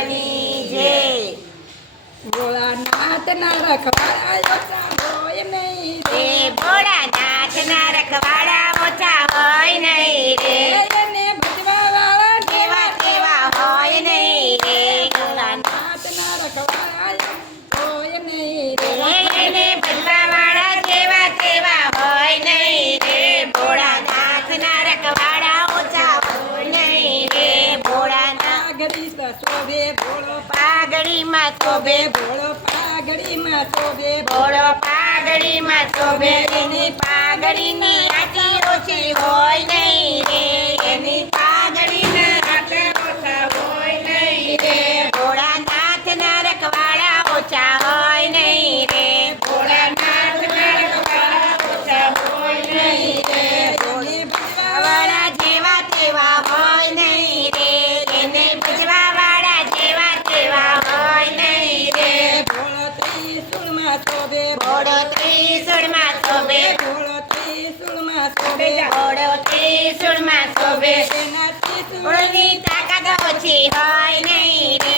દેવની જય. ભોળાનાથના રખવાડા ઓછા હોય નહીં એ ભોળાનાથના રખવાડા ઓછા હોય નહીં. પાઘડીમાં શોભે ભોળો પાઘડીમાં શોભે ભોળો પાઘડીમાં શોભે એની પાઘડીની આટી ઓછી હોય નહીં રે. ત્રિશુળની તાકાત ઓછી હોય નહીં રે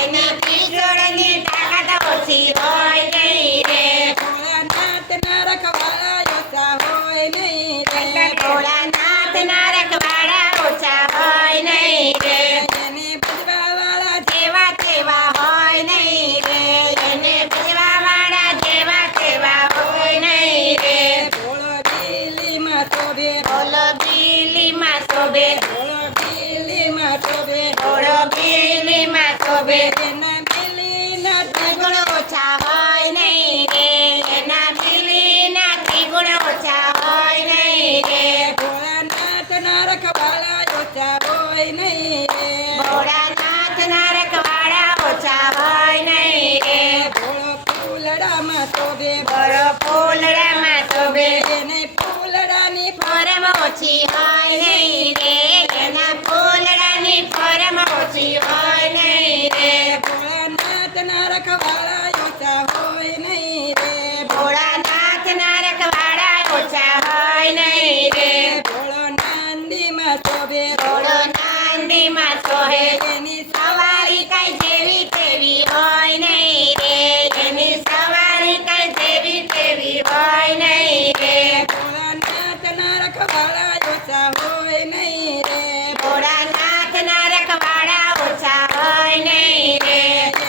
એની ત્રિશુળની તાકાત ઓછી હોય નહીં રે. ભોળાનાથના રખવાડા ઓછા હોય નહીં રે. રખવાડા નાંદીમાં સોહે એની સવારી કઈ જેવી તેવી હોય નહીં રે. એની સવારી કઈ જેવી તેવી હોય નહીં રે. ભોળાનાથના રખવાડા ઓછા હોય નહીં રે. ભોળાનાથના રખવાડા ઓછા હોય નહીં રે.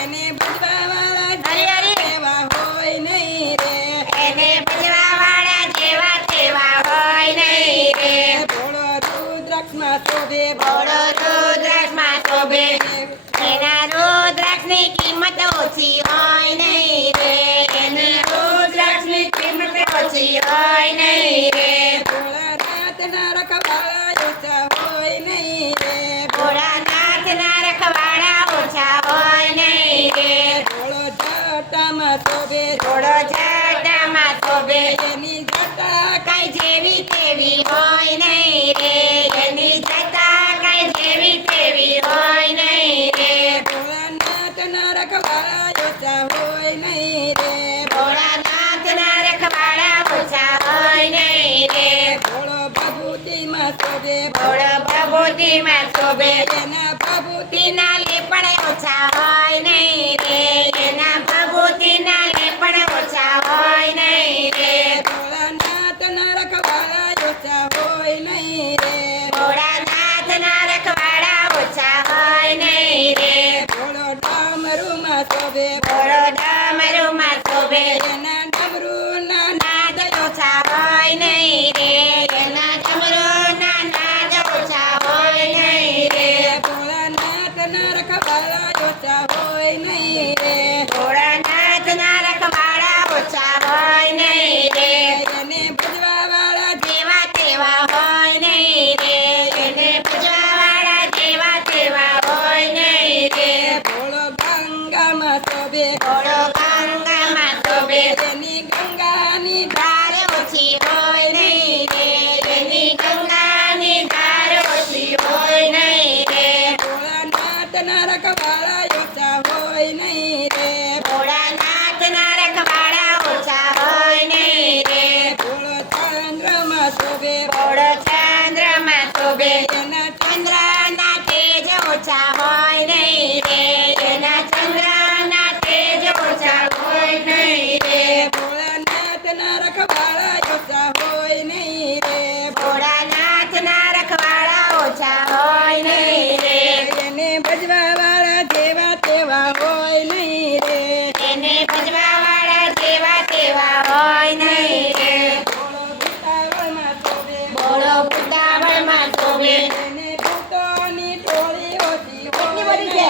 એને ભજવાવાળા હરી હરી. હોય નહીં રે. એને ભજવા વાળા જેવા તેવા હોય નહીં રે. ભોળો રુદ્રાક્ષમાં શોભે ઘોડો રુદ્રાક્ષમાં શોભે એના રુદ્રાક્ષની હોય નહીં રે. એને રુદ્રાક્ષની કિંમત ઓછી હોય નહીં રે. ભોળાનાથના રખવાડા ઓછા હોય નહીં રે. ભોળાનાથના રખવાડા ઓછા હોય નહીં રે. ભોળો જટામાં શોભે ઘોડો જટામાં શોભે એની જટા કઈ જેવી તેવી હોય ભભૂતિમાં શોભે ભોળો પ્રભુતિમાં શોભે એના ભભૂતિ ના લેપણ ઓછા હોય નહીં રે. એના હોય નહીં રે શોભે ઘોડો ચંદ્રમાં શોભે ચંદ્રના તેજ ઓછા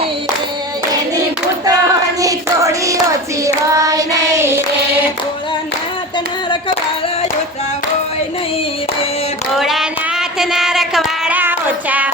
નહીં રે એની પુત્રની થોડી નહીં રે. ભોળાનાથના રખવાળા ઓછા હોય નહીં રે. ભોળાનાથના રખવાળા ઓછા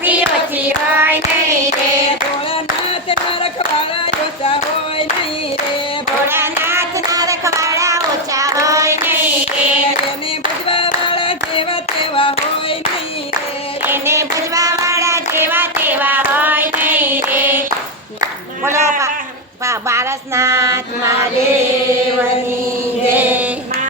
ઓછી હોય નહીં રે ભોળાનાથ નરખવાળા ઓછા હોય નહીં રે ભોળાનાથના રખવાડા ઓછા હોય નહીં રે એને ભજવા વાળા જેવા તેવા હોય નહીં રે એને ભજવા વાળા જેવા તેવા હોય નહીં રે બોલો પારસનાથ મહાદેવની જય.